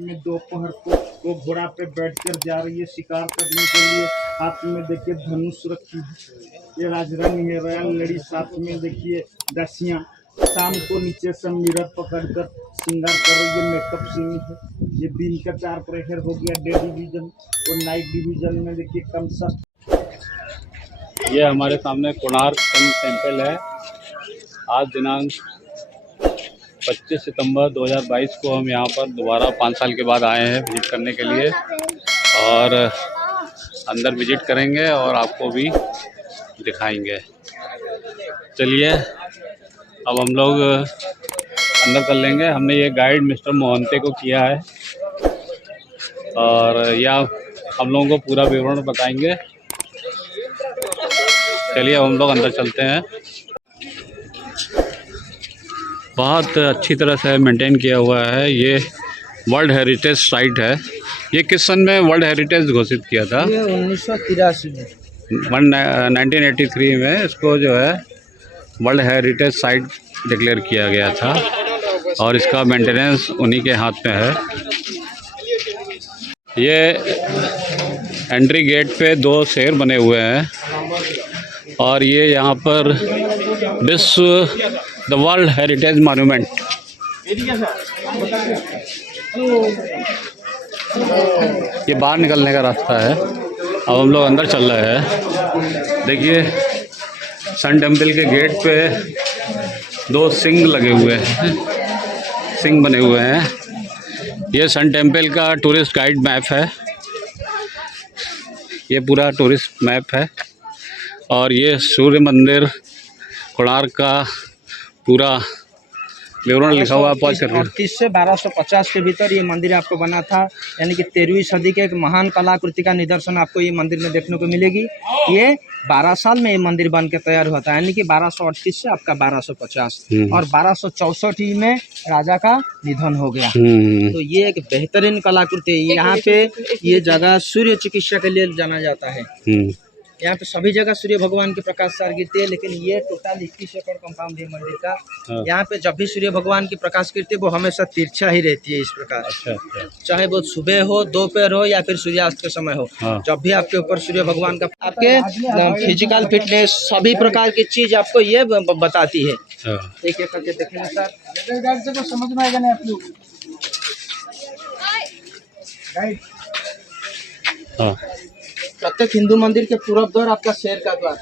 में दोपहर को वो घोड़ा पे बैठकर जा रही है शिकार करने के लिए। हाथ में देखिए धनुष रखी है, ये राजरानी है, रॉयल लेडी। साथ में देखिए दसियां। शाम को नीचे से मिरर पकड़कर श्रृंगार कर रही है, मेकअप सीनी है। ये दिन का 4 प्रहर हो गया डे डिवीजन और नाइट डिवीजन में देखिए कमसा। ये हमारे सामने कोणार्क सन टेम्पल है। आज दिनांक 25 सितंबर 2022 को हम यहाँ पर दोबारा 5 साल के बाद आए हैं विज़िट करने के लिए, और अंदर विज़िट करेंगे और आपको भी दिखाएंगे। चलिए अब हम लोग अंदर कर लेंगे। हमने ये गाइड मिस्टर मोहंते को किया है और यह हम लोगों को पूरा विवरण बताएंगे। चलिए अब हम लोग अंदर चलते हैं। बहुत अच्छी तरह से मेंटेन किया हुआ है। ये वर्ल्ड हेरिटेज साइट है। ये किस सन में वर्ल्ड हेरिटेज घोषित किया था? ये 1983 में 1983 में इसको जो है वर्ल्ड हेरिटेज साइट डिक्लेयर किया गया था और इसका मेंटेनेंस उन्हीं के हाथ में है। ये एंट्री गेट पे 2 शेर बने हुए हैं और ये यहाँ पर विश्व द वर्ल्ड हेरिटेज मॉन्यूमेंट। ये बाहर निकलने का रास्ता है। अब हम लोग अंदर चल रहे हैं। देखिए सन टेम्पल के गेट पे 2 सिंह लगे हुए हैं, सिंह बने हुए हैं। ये सन टेम्पल का टूरिस्ट गाइड मैप है। ये पूरा टूरिस्ट मैप है और ये सूर्य मंदिर कोणार्क का पूरा विवरण लिखा हुआ है। पॉज करके 38 से 1250 के भीतर ये मंदिर आपको बना था, यानी कि 13वीं सदी के एक महान कलाकृति का निदर्शन आपको ये मंदिर में देखने को मिलेगी। ये 12 साल में ये मंदिर बन के तैयार हुआ था, यानी कि 1238 से आपका 1250 और 1264 में राजा का निधन हो गया। तो ये एक बेहतरीन कलाकृति है। यहाँ पे ये जगह सूर्य चिकित्सा के लिए जाना जाता है। यहाँ पे सभी जगह सूर्य भगवान की प्रकाश सार गिरती है, लेकिन ये टोटल 21 एकड़ कंपाउंड है मंदिर का। यहाँ पे जब भी सूर्य भगवान की प्रकाश गिरती है वो हमेशा तिरछा ही रहती है इस प्रकार। अच्छा। चाहे वो सुबह हो, दोपहर हो या फिर सूर्यास्त के समय हो, जब भी आपके ऊपर सूर्य भगवान का आपके फिजिकल फिटनेस सभी प्रकार की चीज आपको ये बताती है। एक एक करके देखेंगे सर, समझ में आएगा ना आप लोग। प्रत्येक हिंदू मंदिर के पूर्व द्वार आपका शेर का द्वार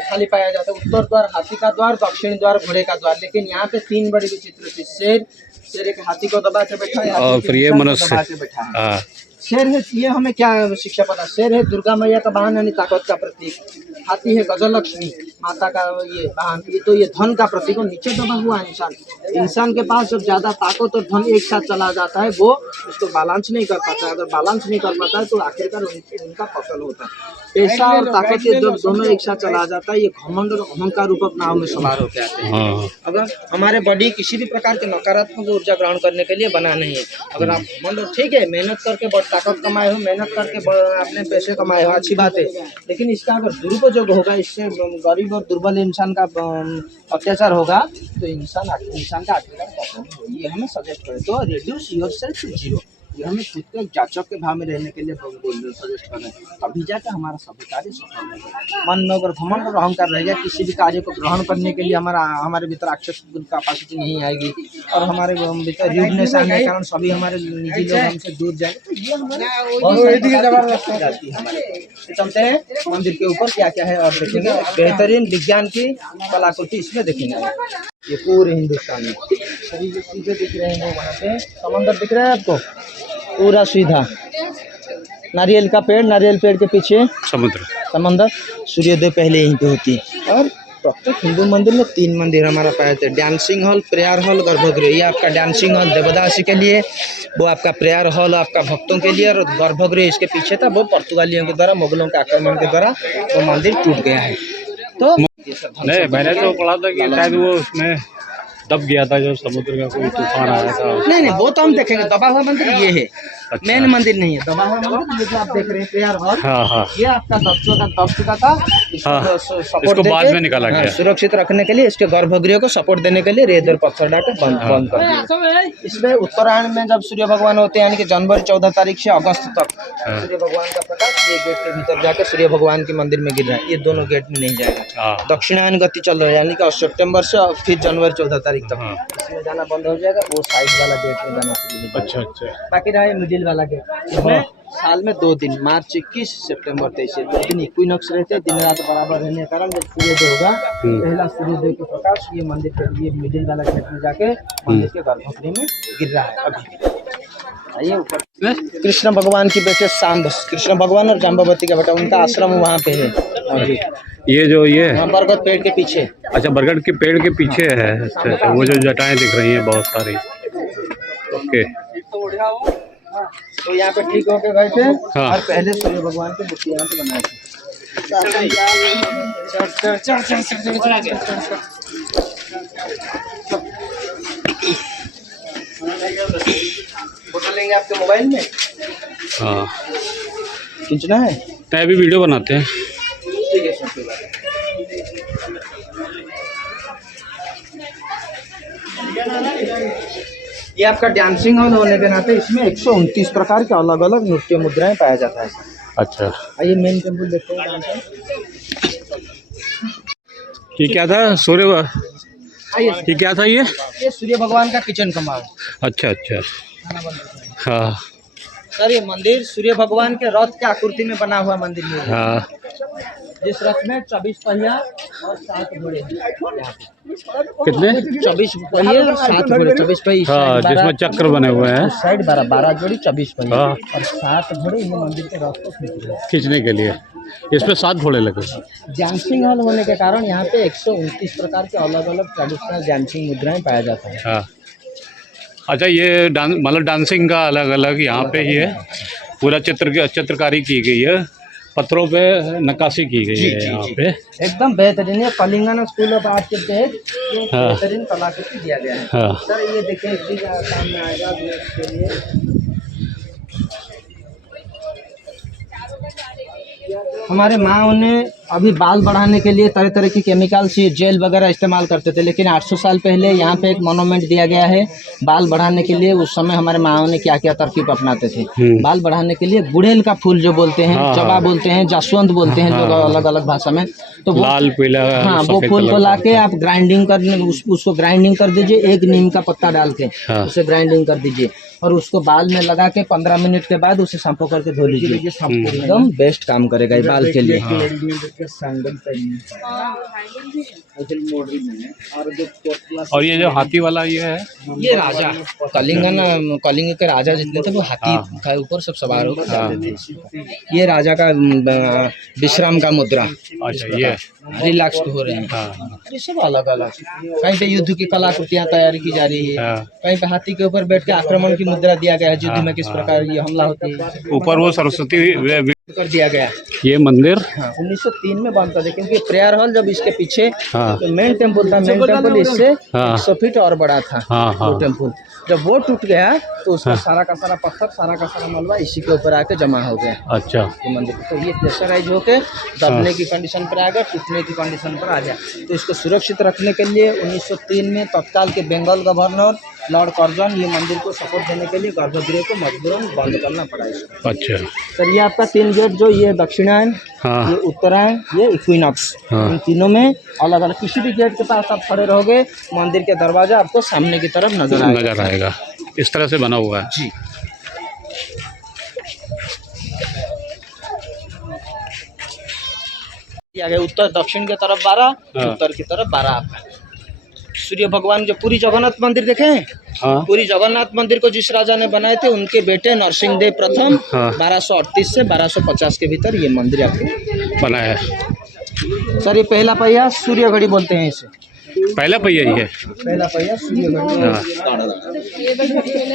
खाली पाया जाता है, उत्तर द्वार हाथी का द्वार, दक्षिण द्वार घोड़े का द्वार। लेकिन यहाँ पे 3 बड़ी विचित्र थी। शेर एक हाथी को दबा के बैठा है और फिर ये मनुष्य बैठा है। शेर है, ये हमें क्या शिक्षा पता। शेर है दुर्गा मैया का वाहन यानी ताकत का प्रतीक। हाथी है गजलक्ष्मी माता का ये वाहन, ये तो ये धन का प्रतीक। और नीचे दबा हुआ इंसान के पास जब ज्यादा ताकत और धन एक साथ चला जाता है वो उसको बैलेंस नहीं कर पाता है। अगर बैलेंस नहीं कर पाता है तो आखिरकार उनका फसल होता है। पैसा और ताकत ये जब दोनों एक साथ चला जाता है, ये घमंड और अहंकार रूपक नाव में सवार होते आते हैं। अगर हमारे बॉडी किसी भी प्रकार के नकारात्मक ऊर्जा ग्रहण करने के लिए बना नहीं है। अगर आप मतलब ठीक है मेहनत करके ताकत कमाए हो, मेहनत करके अपने पैसे कमाए हो, अच्छी बात है, लेकिन इसका अगर दुरुपयोग होगा, इससे गरीब और दुर्बल इंसान का अत्याचार होगा तो इंसान का आखिरकार ये हमें सजेस्ट करे। तो रिड्यूस योरसेल्फ टू जीरो, ये हमें खुद को एक जाचक के भाव में रहने के लिए सजेस्ट कर रहे हैं। तभी जाकर हमारा सभी कार्य सफल होगा। मन में अगर घमंड और अहंकार रहेगा, किसी भी कार्य को ग्रहण करने के लिए हमारे भीतर राक्षस कैपेसिटी नहीं आएगी और हमारे भीतर रीडनेस आने के कारण सभी हमारे निजी लोग हमसे दूर जाएंगे। तो ये हमारे चलते हैं मंदिर के ऊपर क्या क्या है और देखेंगे। बेहतरीन विज्ञान की कलाकृति इसमें देखेंगे। ये पूरे हिंदुस्तान में सभी जो चीजें दिख रहे हैं, वहाँ पे समंदर दिख रहा है आपको पूरा सीधा, नारियल का पेड़, नारियल पेड़ के पीछे समंदर, सूर्योदय पहले यहीं पे होती है। और प्रत्येक हिंदू मंदिर में 3 मंदिर हमारा पाया जाता है। डांसिंग हॉल, प्रेयर हॉल, गर्भगृह। ये आपका डांसिंग हॉल देवदासी के लिए, वो आपका प्रेयर हॉल आपका भक्तों के लिए, और गर्भगृह इसके पीछे था, वो पुर्तगालियों के द्वारा, मुगलों के आक्रमण के द्वारा वो मंदिर टूट गया है। तो नहीं, मैंने तो पढ़ा था कि शायद वो उसमें दब गया था जब समुद्र का कोई तूफान आया था। नहीं, वो तो हम देखेंगे। दबा हुआ मंदिर ये है। अच्छा। मेन मंदिर नहीं है, दबा हुआ मंदिर ये जो आप देख रहे हैं प्रेयर हॉल, हाँ हाँ ये आपका दब चुका था। हाँ, सपोर्ट इसको बाद में निकाला गया। सुरक्षित रखने के लिए, इसके गर्भगृह को सपोर्ट देने के लिए रेत और पत्थर डाल के बंद कर दिया। इसमें उत्तरायण में जब सूर्य भगवान होते हैं, यानी कि जनवरी 14 तारीख से अगस्त तक सूर्य भगवान का प्रकाश ये गेट के भीतर जाकर सूर्य भगवान के मंदिर में गिर रहा है, ये दोनों गेट में नहीं जाएगा। दक्षिणायन गति चल रहा है, यानी कि सितंबर से फिर जनवरी 14 तारीख तक इसमें जाना बंद हो जाएगा, वो साइड वाला गेट में जाना शुरू हो जाएगा। अच्छा अच्छा। बाकी रहा है मिडिल वाला गेट, इसमें साल में 2 दिन, मार्च 21 सितंबर 23 2 दिन इक्विनॉक्स रहते हैं, दिन रात बराबर रहने के कारण जब सूर्योदय होगा, पहला सूर्योदय के प्रकाश ये मंदिर के ये मिडिल वाला गेट में जाके मंदिर के गर्भगृह में गिर रहा है। अभी आइए ऊपर, कृष्ण भगवान की बेटे सांब, कृष्ण भगवान और जाम्बवती का बेटा, उनका आश्रम वहाँ पे है। ये जो ये बरगद पेड़ के पीछे। अच्छा, बरगद के पेड़ के पीछे है। अच्छा अच्छा, वो जो जटाएं दिख रही हैं बहुत सारी। ओके, तो यहाँ पे ठीक होके गए थे। हाँ। और पहले सूर्य भगवान की मूर्ति यहाँ पे बनाए थे। फोटो लेंगे आपके मोबाइल में, हाँ खींचना है, तो अभी वीडियो बनाते हैं। ठीक है सर। ये आपका डांसिंग हॉल होने के नाते इसमें 129 प्रकार के अलग अलग नृत्य मुद्राएं पाया जाता है। अच्छा, आइए मेन टेम्पल देखते हैं। ये क्या था? सूर्य, आइए, ये क्या था? ये सूर्य भगवान का किचन कमाल। अच्छा अच्छा, हाँ सर ये मंदिर सूर्य भगवान के रथ के आकृति में बना हुआ मंदिर है। हाँ, जिस रथ में 24 पहिया और 7 घोड़े हैं। कितने? 24 पहिए और 7 घोड़े, 24 पहिए हाँ, जिसमें चक्र बने हुए हैं, साइड 12 जोड़ी 24 पहिए हाँ। और 7 घोड़े ये मंदिर के रथ को खींचने के लिए। इसमें 7 घोड़े लगे। डांसिंग हॉल होने के कारण यहाँ पे 129 प्रकार के अलग अलग ट्रेडिशनल डांसिंग मुद्राएं पाया जाता है। हाँ, अच्छा, ये मतलब डांसिंग का अलग अलग यहाँ पे ये पूरा चित्रकारी की गई है, पत्थरों पे नक्काशी की गई है यहाँ पे। एकदम बेहतरीन है। कलिंगन स्कूल ऑफ आर्ट के तहत ये हाँ। बेहतरीन कलाकृति दिया गया है। हाँ। सर ये देखिए, इसी का सामने आएगा इसके लिए हमारे माँ उन्हें अभी बाल बढ़ाने के लिए तरह तरह की केमिकल्स, ये जेल वगैरह इस्तेमाल करते थे, लेकिन 800 साल पहले यहाँ पे एक मोनूमेंट दिया गया है बाल बढ़ाने के लिए। उस समय हमारे माँ ने क्या क्या तरकीब अपनाते थे बाल बढ़ाने के लिए। गुड़ेल का फूल जो बोलते हैं, हाँ, जवा बोलते हैं, जासवंत बोलते हैं लोग अलग अलग भाषा में, तो वो लाल पीला, हाँ, वो फूल को लाके आप ग्राइंडिंग कर उसको ग्राइंडिंग कर दीजिए, एक नीम का पत्ता डाल के हाँ। उसे ग्राइंडिंग कर दीजिए और उसको बाल में लगा के 15 मिनट के बाद उसे शैम्पू करके धो लीजिए। एकदम बेस्ट काम करेगा ये बाल के लिए। और ये जो हाथी वाला ये है, ये राजा कलिंग के राजा जितने थे वो हाथी का ऊपर सब सवार होकर, ये राजा का विश्राम का मुद्रा। अच्छा, ये रिलैक्स हो रहे हैं। हाँ ये सब अलग अलग, कहीं पे युद्ध की कलाकृतियां तैयार की जा रही है, हाँ। कहीं पे हाथी के ऊपर बैठ के आक्रमण की मुद्रा दिया गया है, युद्ध में किस प्रकार ये हमला होती है, ऊपर वो सरस्वती कर दिया गया। ये मंदिर 1903 में बनता था, क्योंकि प्रेयर हॉल जब इसके पीछे हाँ। तो मेन टेम्पल था, मेन टेम्पल इससे हाँ। 100 फीट और बड़ा था। हाँ, हाँ। वो टेम्पल जब वो टूट गया तो उसका सारा का सारा पत्थर, सारा का सारा मलबा इसी के ऊपर आके जमा हो गया अच्छा, ये मंदिर। तो ये प्रेशराइज होके दबने की कंडीशन पर आ गया, टूटने की कंडीशन पर आ गया। तो इसको सुरक्षित रखने के लिए 1903 में तत्काल के बंगाल गवर्नर लॉर्ड कर्जन ये मंदिर को सपोर्ट देने के लिए गर्भगृह को मजबूरन बंद करना पड़ा इसको। अच्छा, सर ये आपका 3 गेट, जो ये दक्षिणायन, हाँ। ये उत्तरायण, ये इक्विनॉक्स, हाँ। इन तीनों में अलग अलग, किसी भी गेट के पास आप खड़े रहोगे मंदिर के दरवाजा आपको सामने की तरफ नजर आएगा। इस तरह से बना हुआ है जी। आगे उत्तर दक्षिण की तरफ 12, हाँ। उत्तर की तरफ 12 आपका सूर्य भगवान। जो पूरी जगन्नाथ मंदिर देखे हैं, हाँ। पूरी जगन्नाथ मंदिर को जिस राजा ने बनाए थे उनके बेटे नरसिंह देव प्रथम हाँ। 1238 से 1250 के भीतर ये मंदिर आपके बनाया है। सर ये पहला पहिया सूर्य घड़ी बोलते हैं इसे, पहला पहिया ही है। पहला पहिया सूर्य घड़ी। हाँ।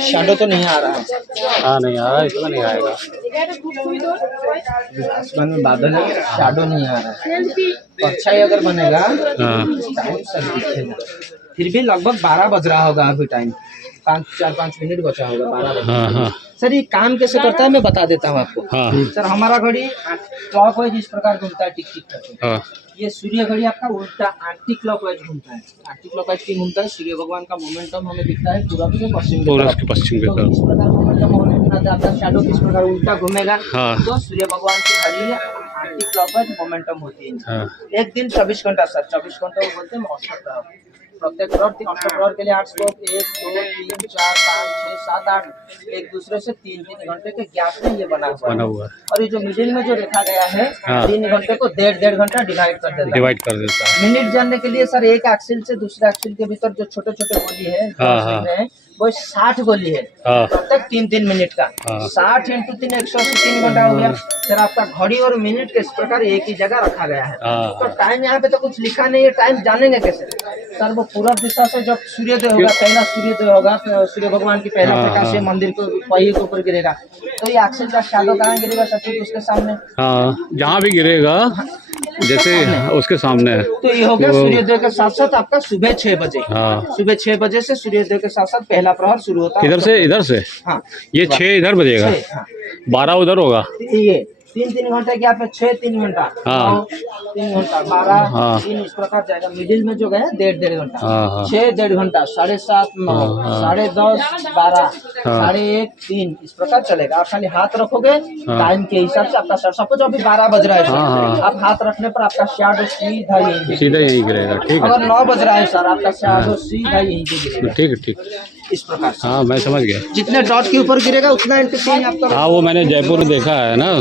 शैडो तो नहीं आ रहा है, हाँ नहीं आ रहा, इसमें नहीं आएगा। आसमान में बादल है, शैडो नहीं आ रहा है। अच्छा ही अगर बनेगा हाँ। टाइम सब दिखेगा। फिर भी लगभग 12 बज रहा होगा अभी टाइम। 4-5 मिनट बचा होगा 12 बजे। हाँ हाँ सर ये काम कैसे करता है मैं बता देता हूँ आपको। हाँ सर हमारा घड़ी क्लॉक वाइज इस प्रकार घूमता है, टिक टिक करके। हाँ ये सूर्य घड़ी आपका उल्टा एंटी क्लॉक वाइज घूमता है। एंटी क्लॉक वाइज क्यों घूमता है? सूर्य भगवान का मोमेंटम हमें दिखता है पूरब से पश्चिम की पूरब तरफ। के पश्चिम की तो तरफ। इस प्रकार मोमेंटम होने के नाते आपका शैडो किस प्रकार उल्टा घूमेगा, हाँ। तो सूर्य भगवान की घड़ी एंटी क्लॉक वाइज मोमेंटम होती है। हाँ एक दिन 24 घंटा सर, 24 घंटा वो बोलते हैं मौसम। प्रत्येक प्रहर के लिए 8 स्कोप 1 2 3 4 5 6 7 8 एक दूसरे से 3-3 घंटे के गैप में ये बना हुआ है। और ये जो मिडिल में जो रखा गया है हाँ। 3 घंटे को 1.5 घंटा डिवाइड कर देता है। डिवाइड कर देता है। मिनट जानने के लिए सर एक एक्सिल से दूसरे एक्सिल के भीतर जो छोटे छोटे गोली है हाँ, हाँ। में वो 60 गोली है हाँ। प्रत्येक 3-3 मिनट का। हाँ। 60 × 3 103 घंटा हो गया। सर आपका घड़ी और मिनट के इस प्रकार एक ही जगह रखा गया है। हाँ। तो टाइम यहाँ पे तो कुछ लिखा नहीं है, टाइम जानेंगे कैसे? सर वो पूर्व दिशा से जब सूर्योदय होगा, पहला सूर्योदय होगा, सूर्य भगवान की पहला हाँ, प्रकाश ये मंदिर को पहिए के ऊपर गिरेगा, तो ये एक्सिल का शैडो कहाँ गिरेगा? सचिव उसके सामने। हाँ जहाँ भी गिरेगा जैसे उसके सामने है। तो ये हो गया सूर्योदय के साथ साथ आपका सुबह 6 बजे। हाँ। सुबह 6 बजे से सूर्योदय के साथ साथ पहला प्रहर शुरू होता है। इधर से इधर से हाँ ये 6 इधर बजेगा, 12 उधर होगा। ये 3-3 घंटे गैप में 6-3 घंटा हाँ। 3 घंटा 12 हाँ। 3 इस प्रकार जाएगा। मिडिल में जो गया 1.5 घंटा, हाँ, हाँ। 6 1.5 घंटा, 7:30 9 हाँ। 10:30 12 हाँ। 1:30 3 इस प्रकार चलेगा। आप खाली हाथ रखोगे टाइम के हिसाब से आपका सर सपोज अभी 12 बज रहा है सर, हाँ, हाँ। आप हाथ रखने पर आपका शैडो सीधा यहीं सीधा यही गिरेगा। ठीक है अगर 9 बज रहा है सर आपका शैडो सीधा यहीं पे गिरेगा। ठीक है ठीक है। इस प्रकार से हाँ मैं समझ गया। जितने डॉट के ऊपर गिरेगा उतना × 3 आपका। हाँ वो मैंने जयपुर में देखा है ना।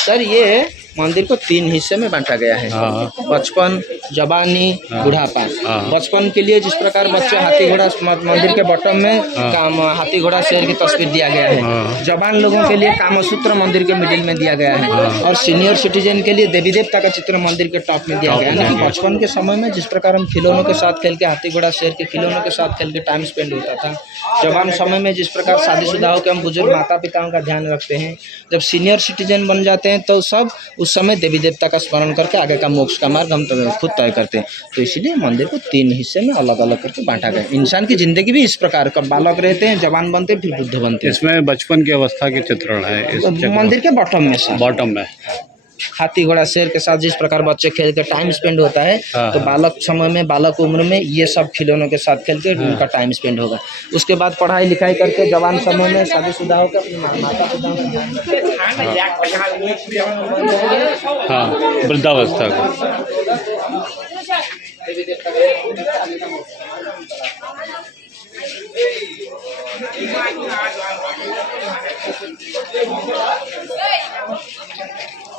सर ये मंदिर को 3 हिस्से में बांटा गया है। हाँ। बचपन, जवानी, बुढ़ापा। हाँ। बचपन के लिए जिस प्रकार बच्चे हाथी घोड़ा मंदिर के बॉटम में काम हाथी घोड़ा शेर की तस्वीर दिया गया है। हाँ। जवान लोगों के लिए कामसूत्र मंदिर के मिडिल में दिया गया है। और सीनियर सिटीजन के लिए देवी देवता का चित्र मंदिर के टॉप में दिया गया है। यानी कि बचपन के समय में जिस प्रकार हम खिलौनों के साथ खेल के हाथी घोड़ा शेर के खिलौनों के साथ खेल के टाइम स्पेंड होता था, जवान समय में जिस प्रकार शादीशुदा होकर हम बुजुर्ग माता पिताओं का ध्यान रखते हैं, जब सीनियर सिटीजन बन जाते हैं तो सब उस समय देवी देवता का स्मरण करके आगे का मोक्ष का मार्ग हम खुद तय करते हैं। तो इसलिए मंदिर को 3 हिस्से में अलग अलग करके बांटा गया। इंसान की जिंदगी भी इस प्रकार का, बालक रहते हैं, जवान बनते हैं, फिर बुद्ध बनते हैं। इसमें बचपन की अवस्था के चित्रण है इस मंदिर के बॉटम में सर बॉटम में। हाथी घोड़ा शेर के साथ जिस प्रकार बच्चे खेल के टाइम स्पेंड होता है, हाँ। तो बालक समय में, बालक उम्र में ये सब खिलौनों के साथ खेल के उनका टाइम स्पेंड होगा। उसके बाद पढ़ाई लिखाई करके जवान समय में शादीशुदा होकर अपने माता पिता का ध्यान रखें। हाँ वृद्धावस्था को।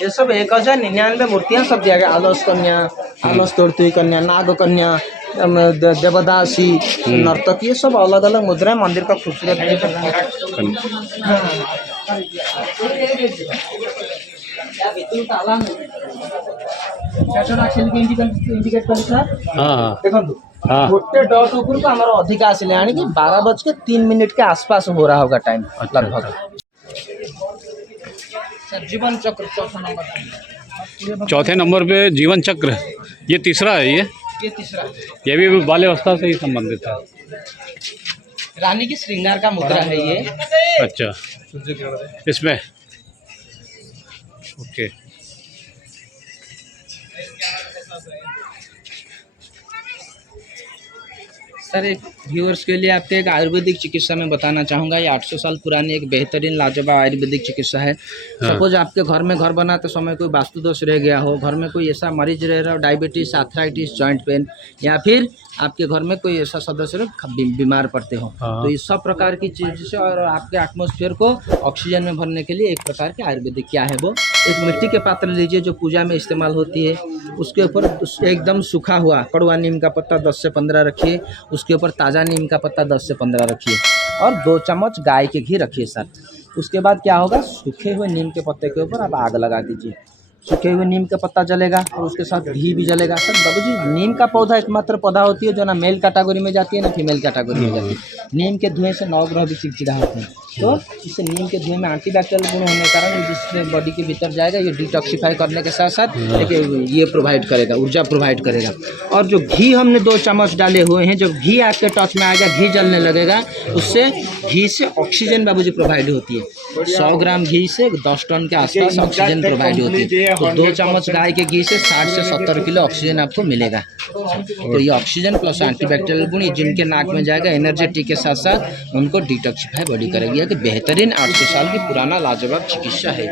ये सब 1099 मूर्तियां सब दिया गया। आलस कन्या, आलस तोड़ती हुई कन्या, नाग कन्या, देवदासी, नर्तक, ये सब अलग अलग मुद्राएं मंदिर का खूबसूरत इंडिकेट कर हाँ देखो हाँ गोटे डॉट ऊपर को हमारा अधिक आसिले यानी कि 12:03 के आसपास हो रहा होगा टाइम लगभग। जीवन चक्र चौथे नंबर पे जीवन चक्र, ये तीसरा है। ये तीसरा, ये भी बाल्यावस्था से ही संबंधित है। रानी की श्रृंगार का मुद्रा है ये। अच्छा इसमें ओके। सर एक व्यूअर्स के लिए आपके एक आयुर्वेदिक चिकित्सा में बताना चाहूँगा। ये 800 साल पुरानी एक बेहतरीन लाजवाब आयुर्वेदिक चिकित्सा है। सपोज आपके घर में घर बनाते समय कोई वास्तु दोष रह गया हो, घर में कोई ऐसा मरीज रह रहा हो, डायबिटीज, आर्थराइटिस, जॉइंट पेन, या फिर आपके घर में कोई ऐसा सदस्य बीमार पड़ते हो, तो इस सब प्रकार की चीज़ से और आपके एटमॉस्फेयर को ऑक्सीजन में भरने के लिए एक प्रकार के आयुर्वेदिक क्या है वो एक मिट्टी के पात्र लीजिए जो पूजा में इस्तेमाल होती है। उसके ऊपर एकदम सूखा हुआ कड़वा नीम का पत्ता 10 से 15 रखिए। उसके ऊपर ताज़ा नीम का पत्ता 10 से 15 रखिए और 2 चम्मच गाय के घी रखिए सर। उसके बाद क्या होगा, सूखे हुए नीम के पत्ते के ऊपर आप आग लगा दीजिए। सूखे हुए नीम का पत्ता जलेगा और उसके साथ घी भी जलेगा। सर बाबू जी, नीम का पौधा एकमात्र पौधा होती है जो ना मेल कैटेगरी में जाती है ना फीमेल कैटेगरी में जाती है। नीम के धुएं से 9 ग्रह भी चिड़चिड़ा होते हैं। तो इस नीम के धुएं में एंटीबैक्टीरियल गुण होने के कारण ये जिसमें बॉडी के भीतर जाएगा, ये डिटॉक्सिफाई करने के साथ साथ ये प्रोवाइड करेगा, ऊर्जा प्रोवाइड करेगा। और जो घी हमने 2 चम्मच डाले हुए हैं, जब घी आपके टच में आएगा, घी जलने लगेगा, उससे घी से ऑक्सीजन बाबूजी प्रोवाइड होती है। 100 ग्राम घी से 10 टन के आसपास ऑक्सीजन प्रोवाइड होती है। तो 2 चम्मच गाय के घी से 60 से 70 किलो ऑक्सीजन आपको मिलेगा। तो ये ऑक्सीजन प्लस एंटीबैक्टीरियल गुण जिनके नाक में जाएगा, एनर्जेटिक के साथ साथ उनको डिटॉक्सिफाई बॉडी करेगी। कि बेहतरीन 800 साल की पुराना लाजवाब चिकित्सा है।